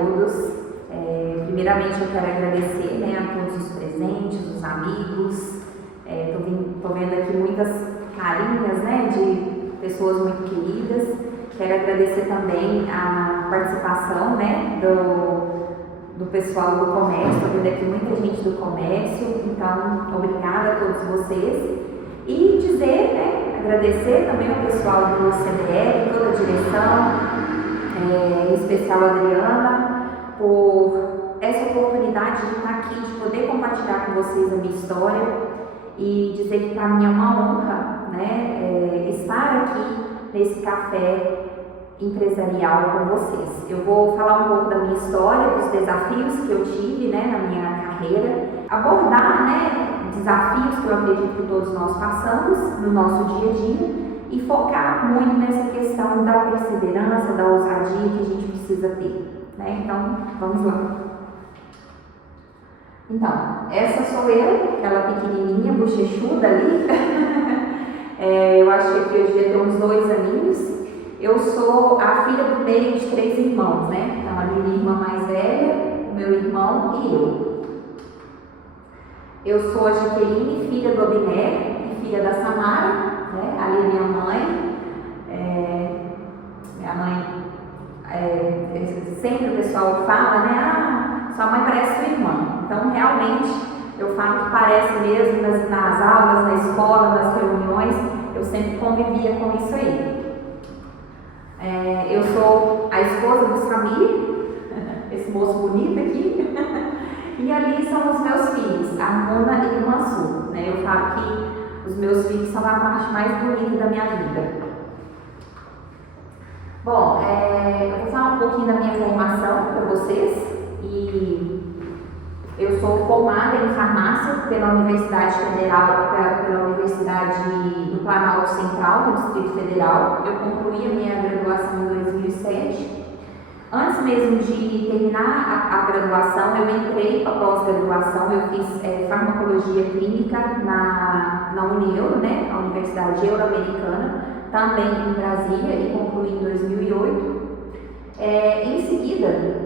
todos. Primeiramente eu quero agradecer, né, a todos os presentes, os amigos. Tô vendo aqui muitas carinhas, né, de pessoas muito queridas. Quero agradecer também a participação, né, do pessoal do comércio. Estou vendo aqui muita gente do comércio, então obrigada a todos vocês. E dizer, né, agradecer também ao pessoal do CDL, toda a direção, em especial a Adriana, por essa oportunidade de estar aqui, de poder compartilhar com vocês a minha história e dizer que para mim é uma honra, né, estar aqui nesse café empresarial com vocês. Eu vou falar um pouco da minha história, dos desafios que eu tive, né, na minha carreira, abordar, né, desafios que eu acredito que todos nós passamos no nosso dia a dia e focar muito nessa questão da perseverança, da ousadia que a gente precisa ter, né? Então, vamos lá. Então, essa sou eu, aquela pequenininha, bochechuda ali. Eu acho que aqui hoje devia ter uns 2 aninhos. Eu sou a filha do meio de 3 irmãos, né? Então, a minha irmã mais velha, o meu irmão e eu. Eu sou a Jaqueline, filha do Abner e filha da Samara, né? Ali é minha mãe. Minha mãe, sempre o pessoal fala, né? Ah, sua mãe parece sua irmã. Então, realmente, eu falo que parece mesmo nas aulas, na escola, nas reuniões. Eu sempre convivia com isso aí. Eu sou a esposa do Samir, esse moço bonito aqui. E ali são os meus filhos, a Mona e o Mansur, né? Eu falo que os meus filhos são a parte mais bonita da minha vida. Bom, eu vou falar um pouquinho da minha formação para vocês. E eu sou formada em farmácia pela Universidade Federal, pela Universidade do Planalto Central, do Distrito Federal. Eu concluí a minha graduação em 2007. Antes mesmo de terminar a graduação, eu entrei para a pós-graduação. Eu fiz farmacologia clínica na Unieuro, né, a Universidade Euro-Americana, também em Brasília, e concluí em 2008. Em seguida,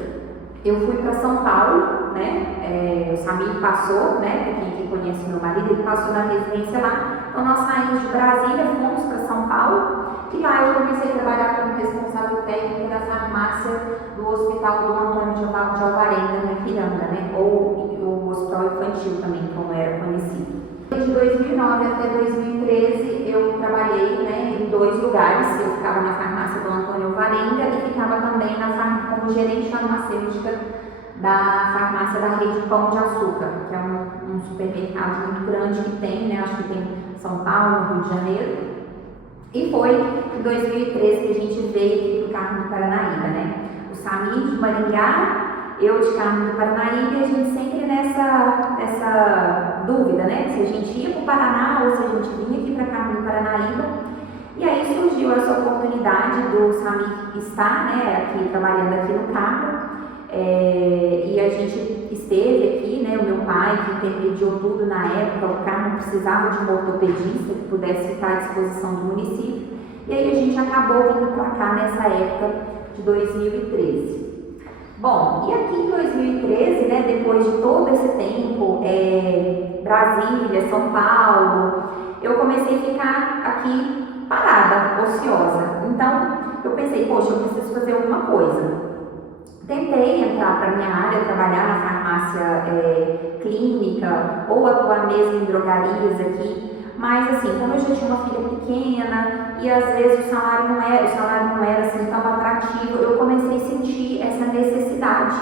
eu fui para São Paulo, né? O Samir passou, né? Quem conhece meu marido, ele passou na residência lá. Então nós saímos de Brasília, fomos para São Paulo e lá eu comecei a trabalhar como responsável técnico da farmácia do Hospital do Antônio de Alvarenga, na Ipiranga, né? Ou o Hospital Infantil também, como era conhecido. De 2009 até 2013 eu trabalhei, né, em 2 lugares. Eu ficava na farmácia do Antônio Alvarenga e ficava também como gerente farmacêutica da farmácia da rede Pão de Açúcar, que é um supermercado muito grande que tem, né, acho que tem em São Paulo, Rio de Janeiro. E foi em 2013 que a gente veio aqui para o Carmo do Paranaíba, né? O Samir de Maringá, eu de Carmo do Paranaíba, e a gente sempre nessa dúvida, né? Se a gente ia para o Paraná ou se a gente vinha aqui para Carmo do Paranaíba. E aí surgiu essa oportunidade do Samir estar, né, aqui trabalhando aqui no Carmo. E a gente esteve aqui, né? O meu pai, que intermediou tudo na época, o Carmo precisava de um ortopedista que pudesse ficar à disposição do município. E aí a gente acabou vindo para cá nessa época de 2013. Bom, e aqui em 2013, né, depois de todo esse tempo, Brasília, São Paulo, eu comecei a ficar aqui parada, ociosa. Então, eu pensei, poxa, eu preciso fazer alguma coisa. Tentei entrar para a minha área, trabalhar na farmácia clínica ou atuar mesmo em drogarias aqui, mas assim, como eu já tinha uma filha pequena e às vezes o salário não era assim tão atrativo, eu comecei a sentir essa necessidade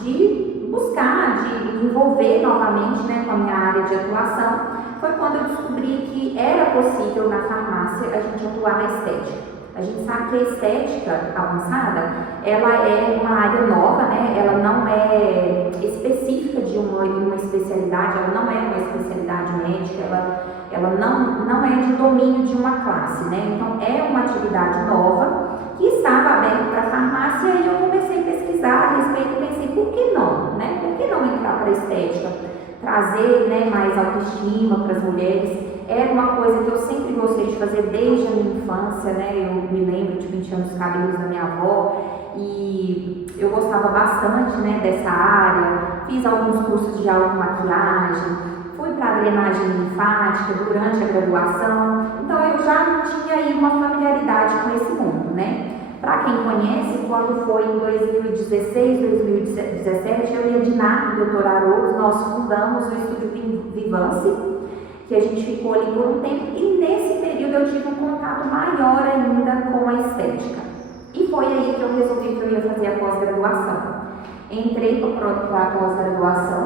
de buscar, de me envolver novamente, né, com a minha área de atuação. Foi quando eu descobri que era possível na farmácia a gente atuar na estética. A gente sabe que a estética avançada, ela é uma área nova, né? Ela não é específica de uma especialidade, ela não é uma especialidade médica, ela não é de domínio de uma classe, né? Então, é uma atividade nova que estava aberta para a farmácia e eu comecei a pesquisar a respeito e pensei, por que não, né? Por que não entrar para a estética? Trazer, né, mais autoestima para as mulheres. Era uma coisa que eu sempre gostei de fazer desde a minha infância, né? Eu me lembro de 20 anos os cabelos da minha avó E eu gostava bastante, né, dessa área, fiz alguns cursos de automaquiagem, fui para drenagem linfática durante a graduação, então eu já tinha aí uma familiaridade com esse mundo, né? Para quem conhece, quando foi em 2016, 2017, eu e a Diná, o Dr. Haroldo, nós fundamos o Estúdio Vivance, que a gente ficou ali por um tempo, e nesse período eu tive um contato maior ainda com a estética. E foi aí que eu resolvi que eu ia fazer a pós-graduação. Entrei para a pós-graduação,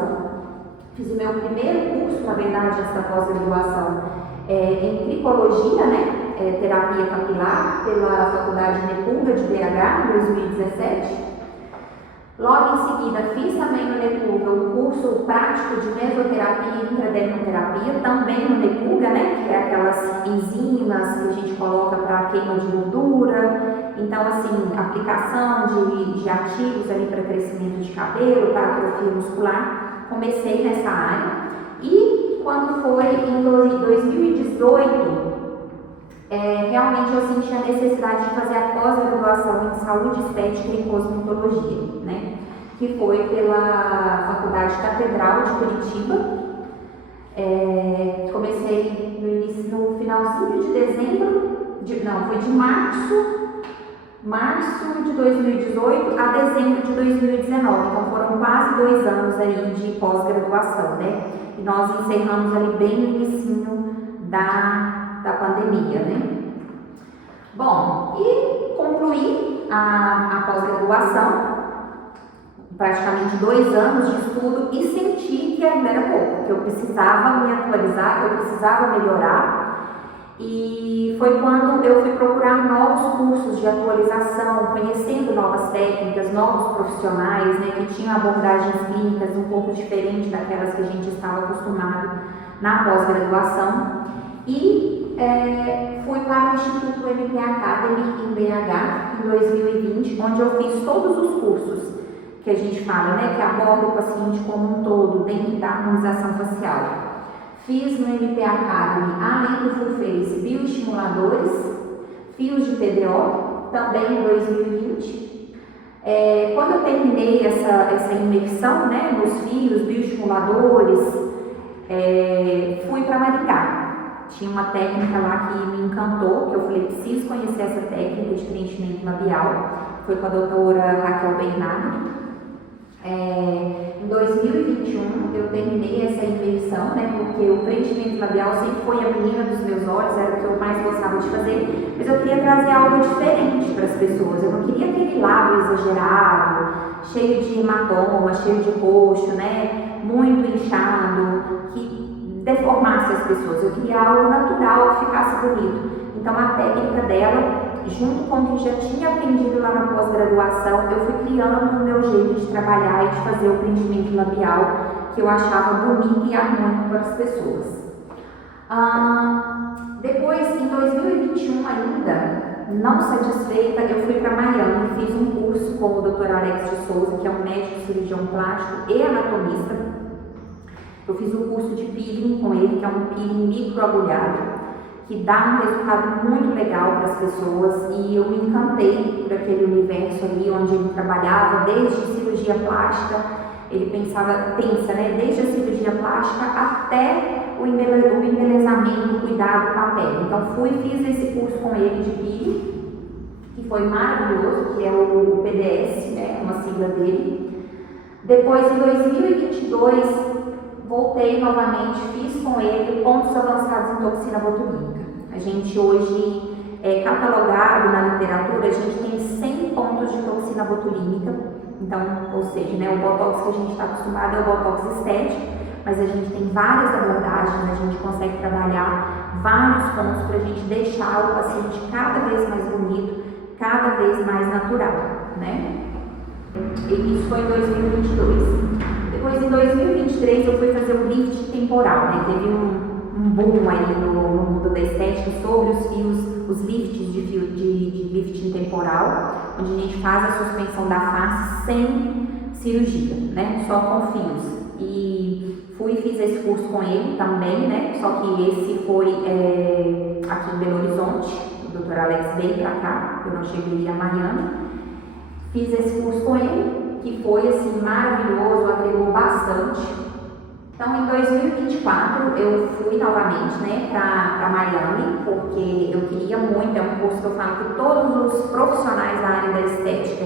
fiz o meu primeiro curso, na verdade, essa pós-graduação em tricologia, né? Terapia capilar, pela Faculdade Nepulga de BH, em 2017. Logo em seguida, fiz também no Nepulga o curso prático de mesoterapia e intradermoterapia, também no Nepulga, né? Que é aquelas enzimas que a gente coloca para queima de gordura. Então, assim, aplicação de ativos ali para crescimento de cabelo, para atrofia muscular. Comecei nessa área. E quando foi em 2018, realmente eu senti a necessidade de fazer a pós-graduação em saúde estética e cosmetologia, né? Que foi pela Faculdade Catedral de Curitiba. Comecei no finalzinho de dezembro, foi de março de 2018 a dezembro de 2019, então foram quase 2 anos aí de pós-graduação, né? E nós encerramos ali bem no início da pandemia, né? Bom, e concluí a pós-graduação, praticamente 2 anos de estudo, e senti que ainda era pouco, que eu precisava me atualizar, que eu precisava melhorar. E foi quando eu fui procurar novos cursos de atualização, conhecendo novas técnicas, novos profissionais, né, que tinham abordagens clínicas um pouco diferentes daquelas que a gente estava acostumado na pós-graduação. E fui para o Instituto MP Academy em BH em 2020, onde eu fiz todos os cursos que a gente fala, né, que aborda o paciente como um todo, dentro da harmonização facial. Fiz no MP Academy, além do Full Face, bioestimuladores, fios de TDO, também em 2020. Quando eu terminei essa imersão, né, nos fios, bioestimuladores, fui para Maringá. Tinha uma técnica lá que me encantou, que eu falei, preciso conhecer essa técnica de preenchimento labial. Foi com a doutora Raquel Bernardo. Em 2021 eu terminei essa imersão, né, porque o preenchimento labial sempre foi a menina dos meus olhos, era o que eu mais gostava de fazer, mas eu queria trazer algo diferente para as pessoas. Eu não queria aquele lábio exagerado, cheio de hematoma, cheio de roxo, né, muito inchado, que deformasse as pessoas. Eu queria algo natural, que ficasse bonito. Então a técnica dela, junto com o que eu já tinha aprendido lá na pós-graduação, eu fui criando o meu jeito de trabalhar e de fazer o preenchimento labial que eu achava bonito e harmônico para as pessoas. Depois, em 2021 ainda, não satisfeita, eu fui para Miami e fiz um curso com o Dr. Alex de Souza, que é um médico cirurgião plástico e anatomista. Eu fiz um curso de peeling com ele, que é um peeling microagulhado, que dá um resultado muito legal para as pessoas, e eu me encantei por aquele universo ali onde ele trabalhava, desde cirurgia plástica, ele pensa, né, desde a cirurgia plástica até o embelezamento, o cuidado com a pele. Então fiz esse curso com ele de peeling, que foi maravilhoso, que é o PDS, né, uma sigla dele. Depois, em 2022, voltei novamente, fiz com ele pontos avançados em toxina botulínica. A gente hoje é catalogado na literatura, a gente tem 100 pontos de toxina botulínica. Então, ou seja, né, o botox que a gente está acostumado é o botox estético, mas a gente tem várias abordagens, a gente consegue trabalhar vários pontos para a gente deixar o paciente cada vez mais bonito, cada vez mais natural, né? E isso foi em 2022. Depois, em 2023, eu fui fazer um lift temporal, né? Teve um boom aí no mundo da estética sobre os fios, os lifts de lifting temporal, onde a gente faz a suspensão da face sem cirurgia, né? Só com fios. E fiz esse curso com ele também, né? Só que esse foi aqui em Belo Horizonte. O Dr. Alex veio pra cá, eu não cheguei a Miami. Fiz esse curso com ele, que foi assim maravilhoso, agregou bastante. Então, em 2024, eu fui novamente, né, para Miami, porque eu queria muito. É um curso que eu falo que todos os profissionais da área da estética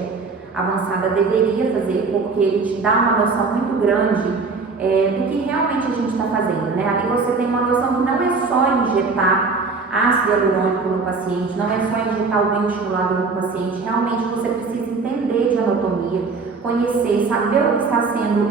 avançada deveriam fazer, porque ele te dá uma noção muito grande do que realmente a gente está fazendo, né? Ali você tem uma noção que não é só injetar ácido hialurônico no paciente, não é só injetar o bioestimulador no paciente. Realmente você precisa entender de anatomia, conhecer, saber o que está sendo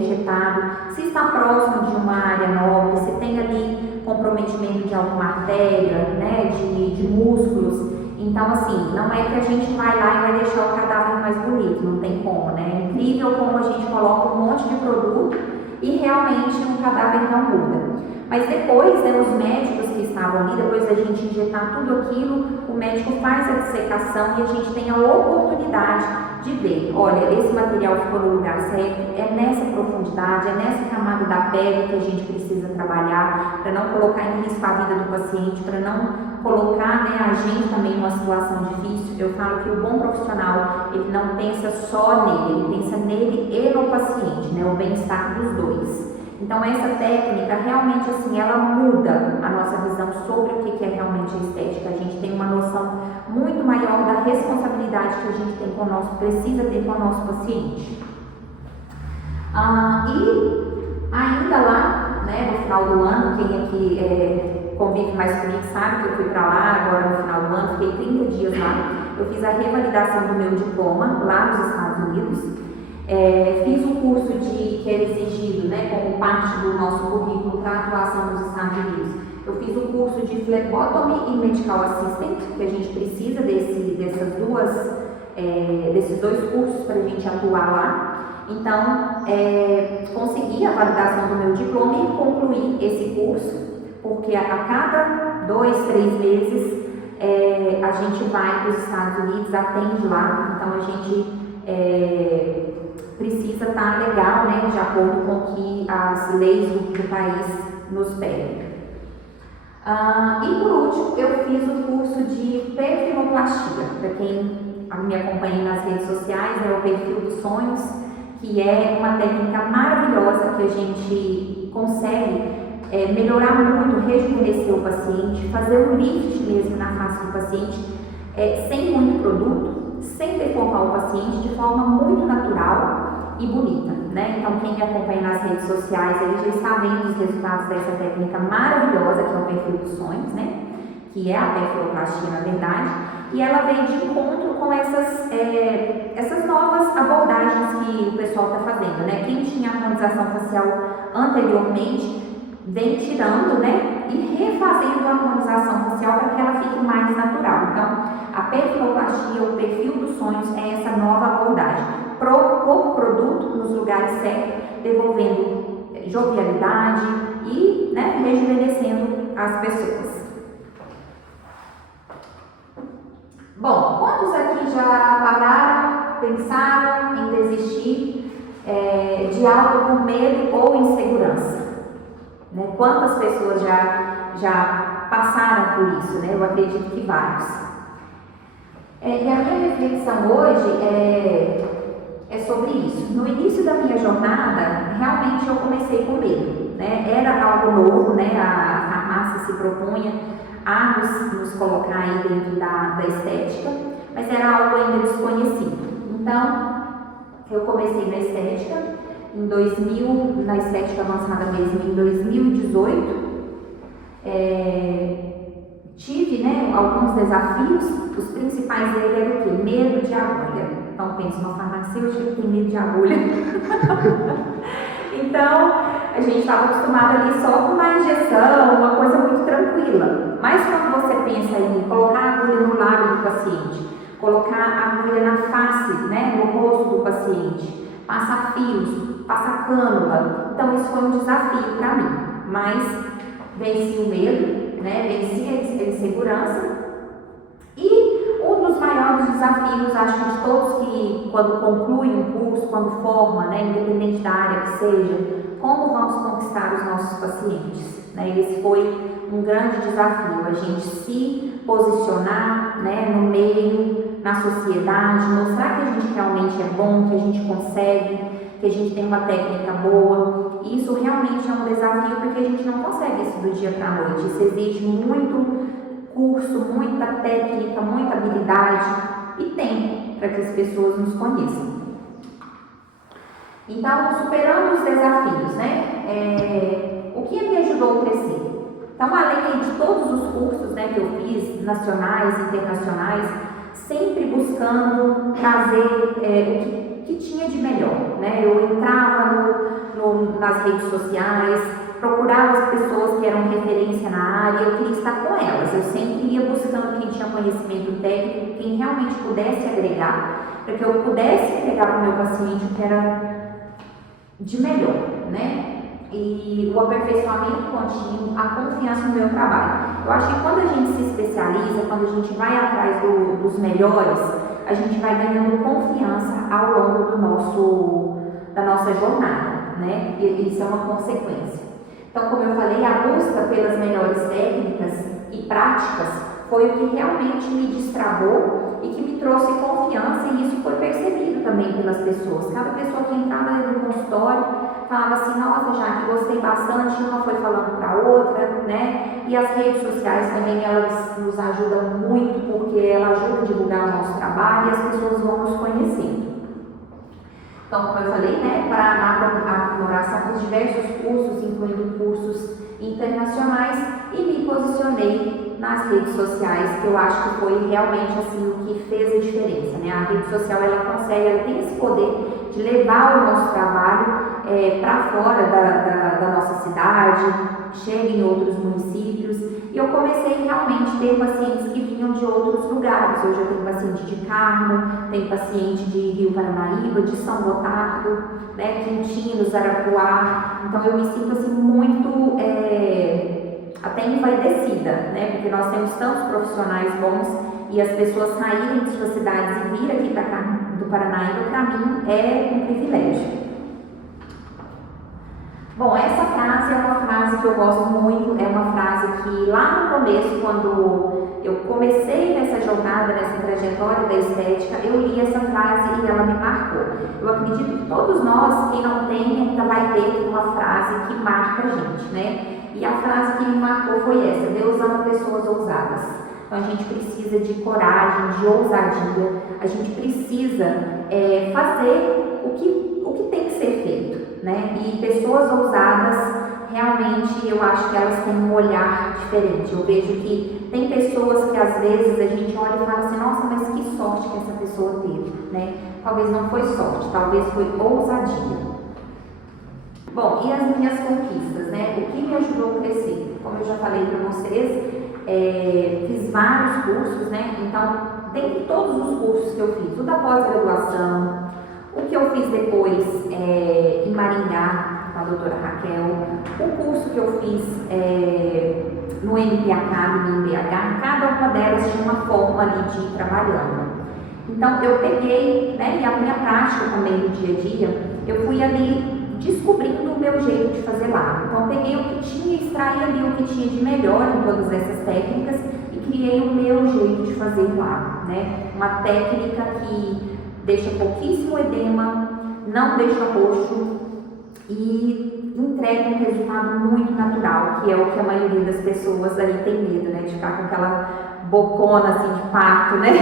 injetado, se está próximo de uma área nobre, se tem ali comprometimento de alguma artéria, né, de músculos. Então, assim, não é que a gente vai lá e vai deixar o cadáver mais bonito, não tem como, né? É incrível como a gente coloca um monte de produto e realmente um cadáver não muda. Mas depois, né, os médicos que estavam ali, depois da gente injetar tudo aquilo, o médico faz a dissecação e a gente tem a oportunidade de ver, olha, esse material ficou no lugar certo, é nessa profundidade, é nessa camada da pele que a gente precisa trabalhar para não colocar em risco a vida do paciente, para não colocar, né, a gente também numa situação difícil. Eu falo que o bom profissional, ele não pensa só nele, ele pensa nele e no paciente, né, o bem-estar dos dois. Então essa técnica realmente assim, ela muda a nossa visão sobre o que é realmente a estética. A gente tem uma noção muito maior da responsabilidade que a gente tem com o nosso, precisa ter com o nosso paciente. E ainda lá, né, no final do ano, quem aqui convive mais comigo sabe que eu fui para lá agora no final do ano, fiquei 30 dias lá. Eu fiz a revalidação do meu diploma lá nos Estados Unidos. Fiz um curso que era exigido, né, como parte do nosso currículo para atuação nos Estados Unidos. Eu fiz um curso de Phlebotomy e Medical Assistant, que a gente precisa desses dois cursos para a gente atuar lá. Então, consegui a validação do meu diploma e concluí esse curso, porque a cada 2-3 meses a gente vai para os Estados Unidos, atende lá, então a gente precisa estar legal, né, de acordo com o que as leis do país nos pedem. E por último, eu fiz o curso de perfiloplastia. Para quem me acompanha nas redes sociais, é o Perfil dos Sonhos, que é uma técnica maravilhosa que a gente consegue melhorar muito, rejuvenescer o paciente, fazer um lift mesmo na face do paciente, sem muito produto, sem deformar o paciente, de forma muito natural e bonita, né? Então, quem me acompanha nas redes sociais, ele já está vendo os resultados dessa técnica maravilhosa, que é o Perfil dos Sonhos, né? Que é a perfiloplastia, na verdade, e ela vem de encontro com essas novas abordagens que o pessoal está fazendo, né? Quem tinha harmonização facial anteriormente, vem tirando, né, e refazendo a harmonização facial para que ela fique mais natural. Então, a perfiloplastia, o Perfil dos Sonhos, é essa nova abordagem. Pouco produto nos lugares certos, devolvendo jovialidade e, né, rejuvenescendo as pessoas. Bom, quantos aqui já pararam, pensaram em desistir de algo por medo ou insegurança? Né? Quantas pessoas já passaram por isso, né? Eu acredito que vários. E a minha reflexão hoje é sobre isso. No início da minha jornada, realmente eu comecei com medo, né? Era algo novo, né? A farmácia se propunha a nos colocar aí dentro da estética, mas era algo ainda desconhecido. Então, eu comecei na estética na estética avançada mesmo, em 2018, tive, né, alguns desafios. Os principais dele eram o quê? Medo de agulha. Então, pensa, uma farmacêutica que tem medo de agulha. Então, a gente estava acostumado ali só com uma injeção, uma coisa muito tranquila. Mas quando você pensa em colocar a agulha no lábio do paciente, colocar a agulha na face, né, no rosto do paciente, passar fios, passar cânula. Então isso foi um desafio para mim, mas venci o medo, né? Venci a insegurança. E um dos maiores desafios, acho que de todos que quando conclui um curso, quando forma, né, independente da área que seja, como vamos conquistar os nossos pacientes, né? Esse foi um grande desafio, a gente se posicionar, né, no meio na sociedade, mostrar que a gente realmente é bom, que a gente consegue, que a gente tem uma técnica boa. E isso realmente é um desafio, porque a gente não consegue isso do dia para a noite. Isso exige muito curso, muita técnica, muita habilidade e tempo para que as pessoas nos conheçam. Então, superando os desafios, né? O que me ajudou a crescer? Então, além de todos os cursos, né, que eu fiz, nacionais, internacionais, sempre buscando trazer o que tinha de melhor, né? Eu entrava nas redes sociais, procurava as pessoas que eram referência na área, eu queria estar com elas. Eu sempre ia buscando quem tinha conhecimento técnico, quem realmente pudesse agregar, para que eu pudesse entregar para o meu paciente o que era de melhor, né? E o aperfeiçoamento contínuo, a confiança no meu trabalho. Eu acho que quando a gente se especializa, quando a gente vai atrás dos melhores, a gente vai ganhando confiança ao longo da nossa jornada, né? E isso é uma consequência. Então, como eu falei, a busca pelas melhores técnicas e práticas foi o que realmente me destravou e que me trouxe confiança, e isso foi percebido também pelas pessoas. Cada pessoa que entrava no consultório falava assim: nossa, Jaque, gostei bastante, uma foi falando para a outra, né? E as redes sociais também, elas nos ajudam muito, porque ela ajuda a divulgar o nosso trabalho e as pessoas vão nos conhecendo. Então, como eu falei, né, para a aprimoração dos diversos cursos, incluindo cursos internacionais, e me posicionei nas redes sociais, que eu acho que foi realmente assim o que fez a diferença, né? A rede social, ela tem esse poder de levar o nosso trabalho para fora da nossa cidade, chega em outros municípios, e eu comecei realmente a ter pacientes que vinham de outros lugares. Hoje eu tenho paciente de Carmo, tenho paciente de Rio Paranaíba, de São Gotardo, né, Quintinos, Arapuá. Então eu me sinto assim muito até envaidecida, né, porque nós temos tantos profissionais bons, e as pessoas saírem de suas cidades e vir aqui para cá do Paranaíba, para mim é um privilégio. Bom, essa frase é uma frase que eu gosto muito, é uma frase que lá no começo, quando eu comecei nessa jornada, nessa trajetória da estética, eu li essa frase e ela me marcou. Eu acredito que todos nós, quem não tem, ainda vai ter uma frase que marca a gente, né? E a frase que me marcou foi essa: Deus ama pessoas ousadas. Então a gente precisa de coragem, de ousadia, a gente precisa fazer o que tem que ser feito, né? E pessoas ousadas, realmente, eu acho que elas têm um olhar diferente. Eu vejo que tem pessoas que às vezes a gente olha e fala assim: nossa, mas que sorte que essa pessoa teve, né? Talvez não foi sorte, talvez foi ousadia. Bom, e as minhas conquistas, né? O que me ajudou a crescer? Como eu já falei para vocês, fiz vários cursos, né? Então, dentre todos os cursos que eu fiz, o da pós-graduação, o que eu fiz depois em Maringá, com a doutora Raquel, o curso que eu fiz no MP Academy, no MBH, cada uma delas tinha uma forma ali de ir trabalhando. Então, eu peguei, né, e a minha prática também no dia a dia, eu fui ali descobrindo o meu jeito de fazer lá. Então, eu peguei o que tinha, extraí ali o que tinha de melhor em todas essas técnicas e criei o meu jeito de fazer lá, né? Uma técnica que deixa pouquíssimo edema, não deixa roxo e entrega um resultado muito natural, que é o que a maioria das pessoas aí tem medo, né? De ficar com aquela bocona assim de pato, né?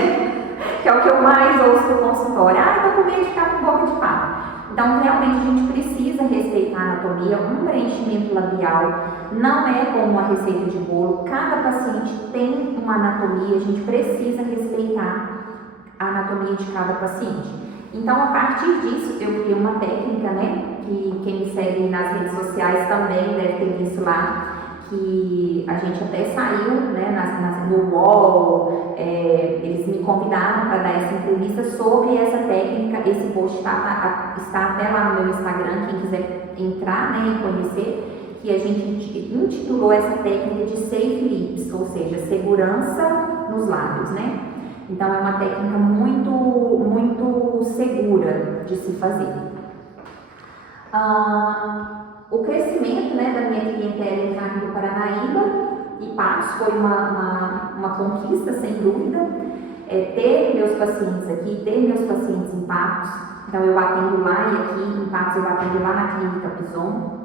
Que é o que eu mais ouço no consultório. Ah, eu tô com medo de ficar com boca de pato. Então, realmente, a gente precisa respeitar a anatomia. Um preenchimento labial não é como uma receita de bolo. Cada paciente tem uma anatomia, a gente precisa respeitar a anatomia de cada paciente. Então, a partir disso, eu criei uma técnica, né, que quem me segue nas redes sociais também deve ter visto lá, que a gente até saiu, né, no UOL, eles me convidaram para dar essa entrevista sobre essa técnica. Esse post está até lá no meu Instagram, quem quiser entrar, né, e conhecer, que a gente intitulou essa técnica de Safe Lips, ou seja, segurança nos lábios, né? Então, é uma técnica muito, muito segura de se fazer. O crescimento, né, da minha clientela em Carmo do Paranaíba e Patos foi uma conquista, sem dúvida. ter meus pacientes aqui, ter meus pacientes em Patos. Então eu atendo lá e aqui em Patos eu atendo lá na Clínica Pison.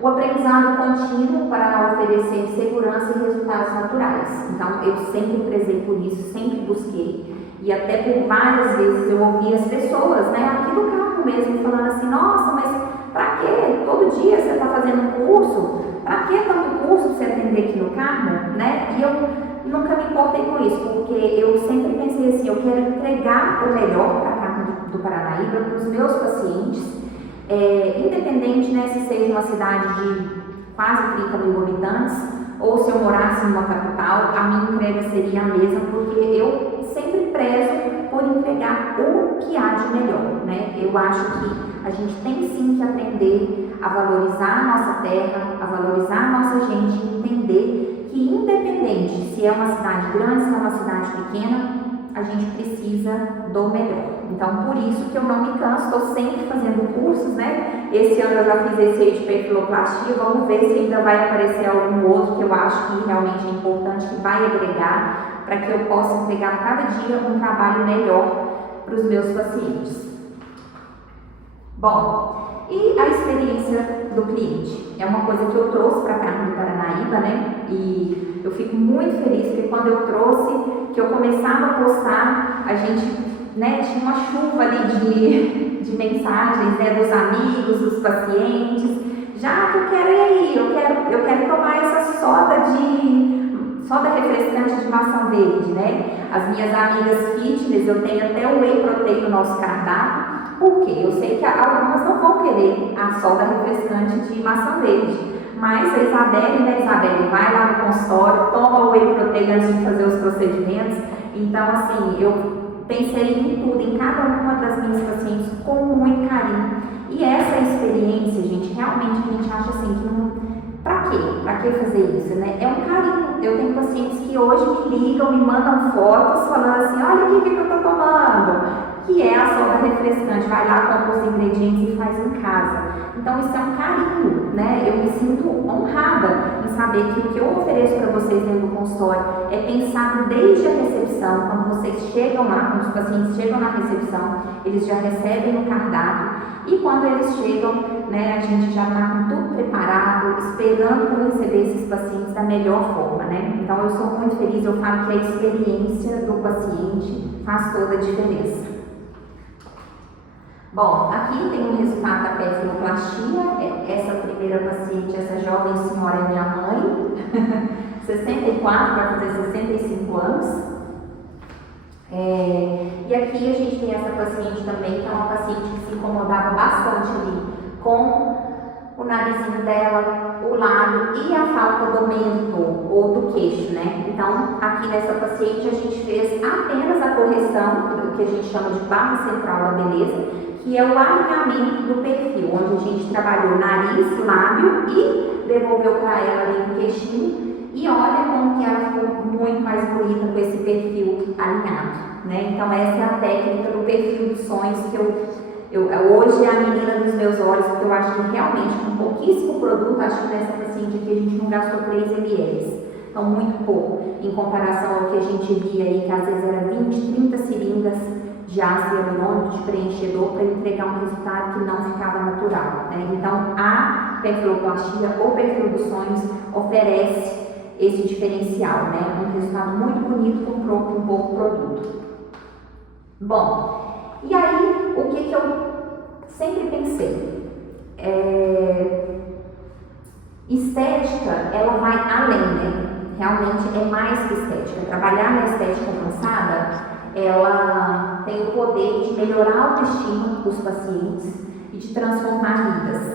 O aprendizado contínuo para oferecer segurança e resultados naturais. Então eu sempre prezei por isso, sempre busquei. E até por várias vezes eu ouvi as pessoas, né, aqui no carro mesmo, falando assim, nossa, mas pra quê? Todo dia você está fazendo um curso? Pra que tanto curso para você atender aqui no carro? Né? E eu nunca me importei com isso, porque eu sempre pensei assim, eu quero entregar o melhor para a Carmo do Paranaíba, para os meus pacientes, independente, né, se seja uma cidade de quase 30 mil habitantes, ou se eu morasse numa capital, a minha entrega seria a mesma, porque eu sempre prezo por entregar o que há de melhor, né? Eu acho que a gente tem sim que aprender a valorizar a nossa terra, a valorizar a nossa gente, e entender que independente se é uma cidade grande, se é uma cidade pequena, a gente precisa do melhor. Então, por isso que eu não me canso, estou sempre fazendo cursos, né? Esse ano eu já fiz esse aí de perfiloplastia, vamos ver se ainda vai aparecer algum outro que eu acho que realmente é importante, que vai agregar, para que eu possa entregar cada dia um trabalho melhor para os meus pacientes. Bom, e a experiência do cliente? É uma coisa que eu trouxe para a Carmo do Paranaíba, né? E eu fico muito feliz porque quando eu trouxe, que eu começava a postar, a gente, né, tinha uma chuva ali de mensagens, né, dos amigos, dos pacientes. Já que eu quero ir aí, eu quero tomar essa soda refrescante de maçã verde, né? As minhas amigas fitness, eu tenho até o whey protein no nosso cardápio. Por quê? Eu sei que algumas não vão querer a soda refrescante de maçã verde, mas a Isabelle, né, Isabelle, vai lá no consultório, toma o whey protein antes de fazer os procedimentos. Então, assim, eu pensei em tudo, em cada uma das minhas pacientes com muito carinho. E essa experiência, gente, realmente a gente acha assim que não... Pra quê? Pra que fazer isso, né? É um carinho. Eu tenho pacientes que hoje me ligam, me mandam fotos falando assim, olha aqui o que eu tô tomando, que é a soda refrescante, vai lá, compra os ingredientes e faz em casa. Então isso é um carinho, né? Eu me sinto honrada em saber que o que eu ofereço para vocês dentro do consultório é pensado desde a recepção, quando vocês chegam lá, quando os pacientes chegam na recepção, eles já recebem o cardápio e quando eles chegam, né, a gente já está com tudo preparado, esperando para receber esses pacientes da melhor forma, né? Então eu sou muito feliz, eu falo que a experiência do paciente faz toda a diferença. Bom, aqui tem o resultado da perfiloplastia. Essa primeira paciente, essa jovem senhora é minha mãe, 64, vai fazer 65 anos. E aqui a gente tem essa paciente também, que é uma paciente que se incomodava bastante ali com o narizinho dela, o lábio e a falta do mento ou do queixo, né? Então, aqui nessa paciente a gente fez apenas a correção, do que a gente chama de barra central da beleza, que é o alinhamento do perfil, onde a gente trabalhou nariz, lábio e devolveu para ela ali o queixinho. E olha como que ela ficou muito mais bonita com esse perfil alinhado, né? Então essa é a técnica do perfil dos sonhos que hoje é a menina dos meus olhos, porque eu acho que realmente com pouquíssimo produto, acho que nessa paciente aqui a gente não gastou 3 ml. Então muito pouco, em comparação ao que a gente via aí, que às vezes era 20, 30 seringas de ácido hialurônico, de preenchedor, para entregar um resultado que não ficava natural, né? Então a perfiloplastia ou perfil dos sonhos oferece esse diferencial, né? Um resultado muito bonito com um pouco produto. Bom, e aí o que eu sempre pensei? Estética, ela vai além, né? Realmente é mais que estética. Trabalhar na estética avançada, ela tem o poder de melhorar a autoestima dos pacientes e de transformar vidas.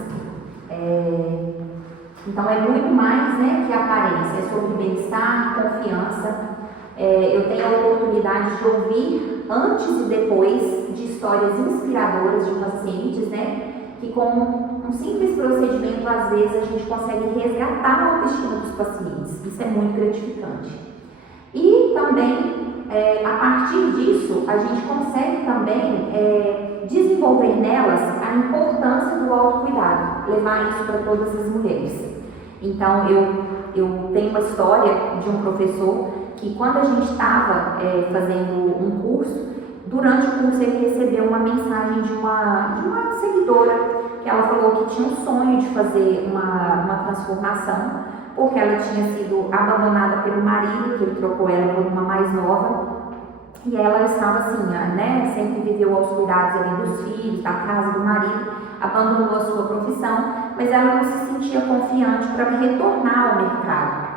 Então é muito mais, né, que aparência, é sobre bem-estar, confiança. Eu tenho a oportunidade de ouvir antes e depois de histórias inspiradoras de pacientes, né, que com um simples procedimento, às vezes, a gente consegue resgatar a autoestima dos pacientes. Isso é muito gratificante. E também, a partir disso, a gente consegue também desenvolver nelas a importância do autocuidado, levar isso para todas as mulheres. Então, eu tenho uma história de um professor que quando a gente estava fazendo um curso, durante o curso ele recebeu uma mensagem de uma seguidora, que ela falou que tinha um sonho de fazer uma transformação, porque ela tinha sido abandonada pelo marido, que ele trocou ela por uma mais nova, e ela estava assim, né, sempre viveu aos cuidados ali dos filhos, da casa do marido, abandonou a sua profissão, mas ela não se sentia confiante para retornar ao mercado.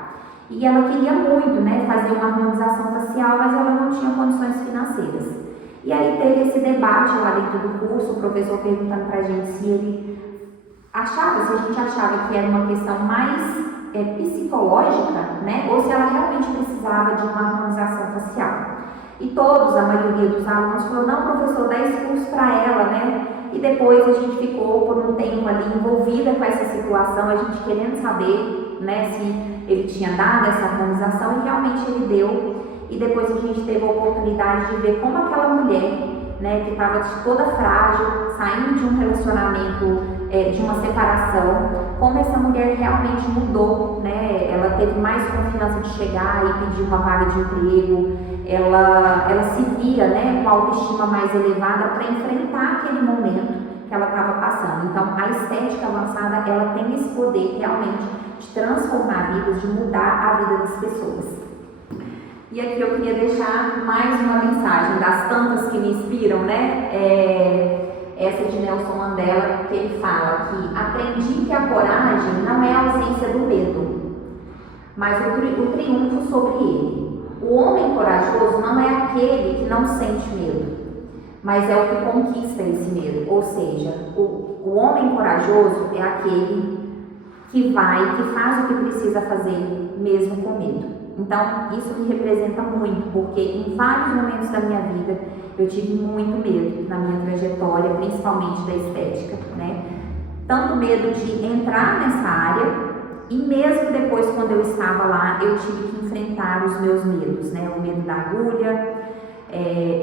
E ela queria muito, né, fazer uma harmonização facial, mas ela não tinha condições financeiras. E aí teve esse debate lá dentro do curso, o professor perguntando para a gente se a gente achava que era uma questão mais psicológica, né, ou se ela realmente precisava de uma harmonização facial. E todos, a maioria dos alunos falou, não, professor, dá esse curso para ela, né? E depois a gente ficou por um tempo ali envolvida com essa situação, a gente querendo saber, né, se ele tinha dado essa harmonização, e realmente ele deu. E depois a gente teve a oportunidade de ver como aquela mulher, né, que estava toda frágil, saindo de um relacionamento, de uma separação, como essa mulher realmente mudou, né? Ela teve mais confiança de chegar e pedir uma vaga de emprego, ela se via, né, com a autoestima mais elevada para enfrentar aquele momento que ela estava passando. Então, a estética avançada, ela tem esse poder realmente de transformar vidas, de mudar a vida das pessoas. E aqui eu queria deixar mais uma mensagem das tantas que me inspiram, né? Essa de Nelson Mandela, que ele fala que aprendi que a coragem não é a ausência do medo, mas o triunfo sobre ele. O homem corajoso não é aquele que não sente medo, mas é o que conquista esse medo. Ou seja, o homem corajoso é aquele que faz o que precisa fazer mesmo com medo. Então, isso me representa muito, porque em vários momentos da minha vida eu tive muito medo na minha trajetória, principalmente da estética, né? Tanto medo de entrar nessa área, e mesmo depois, quando eu estava lá, eu tive que enfrentar os meus medos, né? O medo da agulha,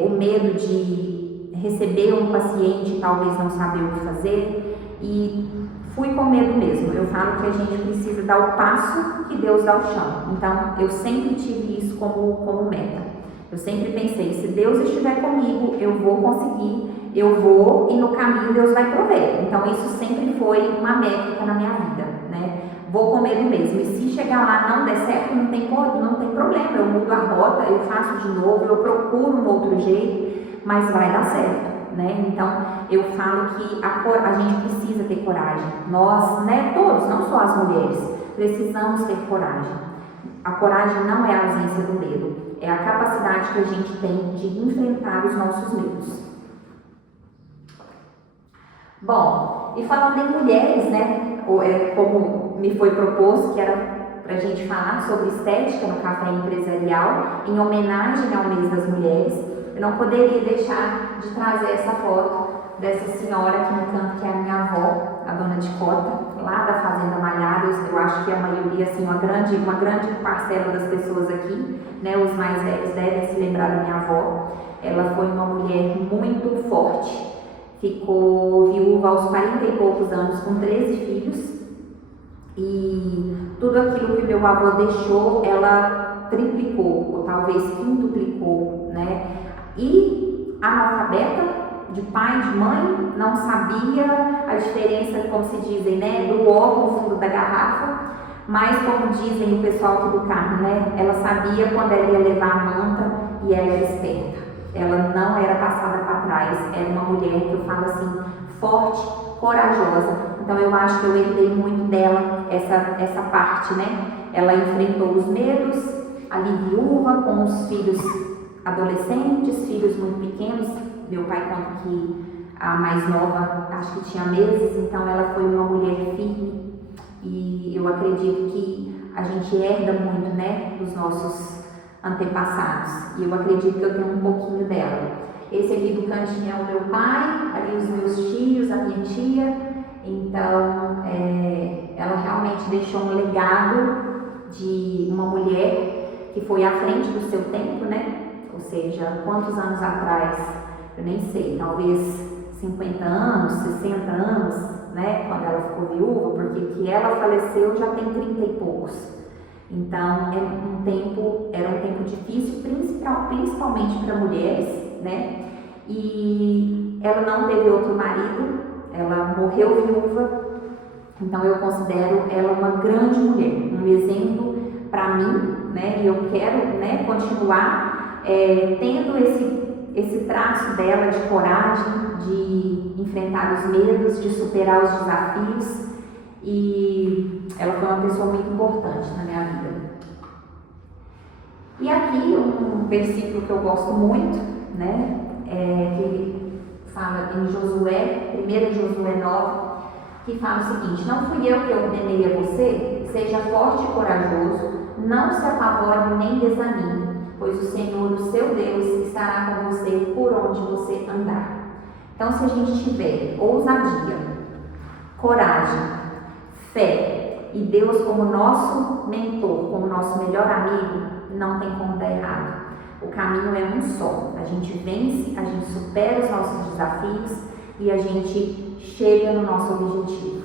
o medo de receber um paciente e talvez não saber o que fazer, e fui com medo mesmo. Eu falo que a gente precisa dar o passo que Deus dá ao chão. Então, eu sempre tive isso como meta. Eu sempre pensei, se Deus estiver comigo, eu vou conseguir, eu vou, e no caminho Deus vai prover. Então, isso sempre foi uma métrica na minha vida, né? Vou com medo mesmo. E se chegar lá não der certo, não tem problema. Eu mudo a rota, eu faço de novo, eu procuro um outro jeito, mas vai dar certo, né? Então, eu falo que a gente precisa ter coragem. Nós, né, todos, não só as mulheres, precisamos ter coragem. A coragem não é a ausência do medo, é a capacidade que a gente tem de enfrentar os nossos medos. Bom, e falando em mulheres, né, como me foi proposto, que era para a gente falar sobre estética no Café Empresarial, em homenagem ao mês das mulheres, eu não poderia deixar de trazer essa foto dessa senhora aqui no canto, que é a minha avó, a dona de Cota, lá da Fazenda Malhados. Eu acho que a maioria, assim, uma grande parcela das pessoas aqui, né, os mais velhos devem se lembrar da minha avó. Ela foi uma mulher muito forte, ficou viúva aos 40 e poucos anos, com 13 filhos, e tudo aquilo que meu avô deixou, ela triplicou, ou talvez quintuplicou, né? E analfabeta, de pai, de mãe, não sabia a diferença, como se dizem, né, do ovo no fundo da garrafa, mas como dizem o pessoal aqui do carro, né, ela sabia quando ela ia levar a manta, e ela era esperta. Ela não era passada para trás, era uma mulher que eu falo assim, forte, corajosa. Então eu acho que eu herdei muito dela essa parte, né? Ela enfrentou os medos, ali viúva, com os filhos adolescentes, filhos muito pequenos. Meu pai conta que a mais nova, acho que tinha meses, então ela foi uma mulher firme, e eu acredito que a gente herda muito, né, dos nossos antepassados, e eu acredito que eu tenho um pouquinho dela. Esse aqui do cantinho é o meu pai, ali os meus tios, a minha tia. Então ela realmente deixou um legado de uma mulher que foi à frente do seu tempo, né? Ou seja, quantos anos atrás, eu nem sei, talvez 50 anos, 60 anos, né? Quando ela ficou viúva, porque que ela faleceu já tem 30 e poucos. Então era um tempo difícil, principalmente para mulheres, né? E ela não teve outro marido, ela morreu viúva. Então eu considero ela uma grande mulher, um exemplo para mim, né? E eu quero, né, continuar tendo esse traço dela de coragem, de enfrentar os medos, de superar os desafios, e ela foi uma pessoa muito importante na minha vida. E aqui um versículo que eu gosto muito, né, que fala em Josué, 1 Josué 9, que fala o seguinte: não fui eu que ordenei a você, seja forte e corajoso, não se apavore nem desanime, pois o Senhor, o seu Deus, estará com você por onde você andar. Então, se a gente tiver ousadia, coragem, fé e Deus como nosso mentor, como nosso melhor amigo, não tem como dar errado. O caminho é um só. A gente vence, a gente supera os nossos desafios e a gente chega no nosso objetivo.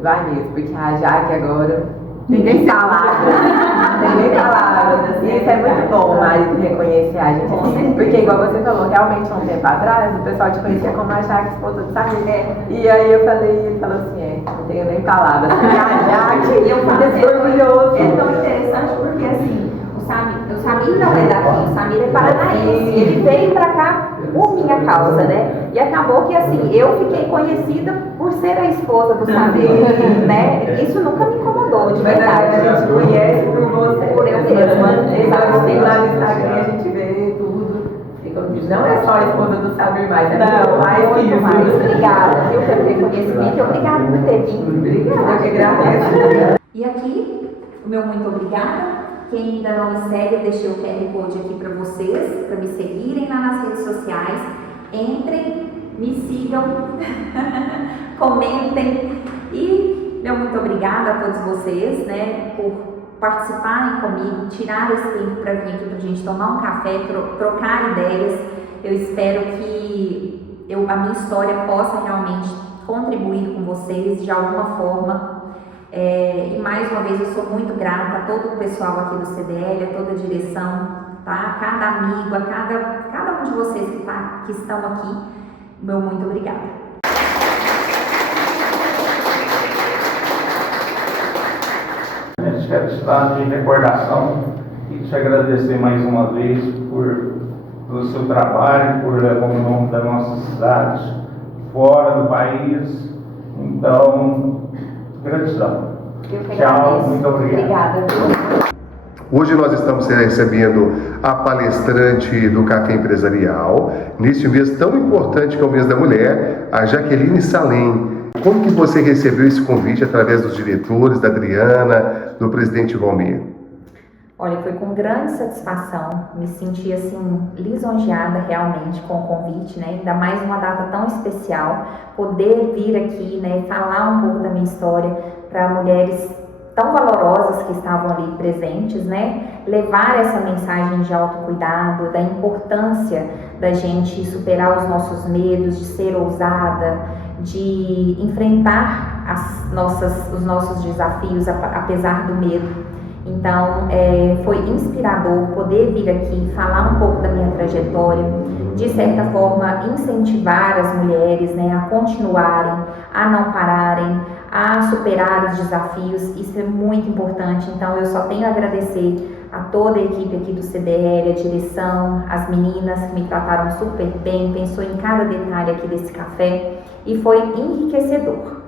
Vai mesmo, porque a Jaque agora tem nem palavras, assim, isso é muito bom, o marido reconhecer a gente, assim, porque igual você falou, realmente há um tempo atrás, o pessoal te conhecia como a Jaque, esposa do Samir, e aí eu falei, ele falou assim, não tenho nem palavras, porque a Jaque, eu fiquei orgulhoso. É tão interessante porque assim, o Samir não é daqui, o Samir é paranaense, ele veio pra cá por minha causa, né? E acabou que assim, eu fiquei conhecida por ser a esposa do Samir, né? Isso nunca me incomodou, de verdade. A gente conhece por você, por eu mesma. Exatamente, lá no Instagram a gente vê tudo. Não é só a esposa do Samir mais, é muito mais que isso. Mais. Obrigada, viu, pelo reconhecimento, obrigada por ter vindo. Obrigada, eu que agradeço. E aqui, o meu muito obrigada. Quem ainda não me segue, eu deixei o QR Code aqui para vocês, para me seguirem lá nas redes sociais. Entrem, me sigam, comentem. E meu muito obrigada a todos vocês, né, por participarem comigo, tirar esse tempo para vir aqui para a gente tomar um café, trocar ideias. Eu espero que a minha história possa realmente contribuir com vocês de alguma forma. E mais uma vez eu sou muito grata a todo o pessoal aqui do CDL, a toda a direção, tá? A cada amigo, a cada um de vocês que estão aqui, meu muito obrigada. A gente quer estar de recordação e te agradecer mais uma vez pelo seu trabalho, por levar o nome da nossa cidade fora do país. Então, gratidão. Tchau, muito obrigado. Obrigada. Hoje nós estamos recebendo a palestrante do Café Empresarial, neste mês tão importante que é o mês da mulher, a Jaqueline Salem. Como que você recebeu esse convite através dos diretores, da Adriana, do presidente Valmir? Olha, foi com grande satisfação, me senti assim lisonjeada realmente com o convite, né? Ainda mais uma data tão especial, poder vir aqui, né, falar um pouco da minha história para mulheres tão valorosas que estavam ali presentes, né? Levar essa mensagem de autocuidado, da importância da gente superar os nossos medos, de ser ousada, de enfrentar os nossos desafios apesar do medo. Então, foi inspirador poder vir aqui falar um pouco da minha trajetória, de certa forma incentivar as mulheres, né, a continuarem, a não pararem, a superar os desafios. Isso é muito importante. Então, eu só tenho a agradecer a toda a equipe aqui do CDL, a direção, as meninas que me trataram super bem, pensou em cada detalhe aqui desse café e foi enriquecedor.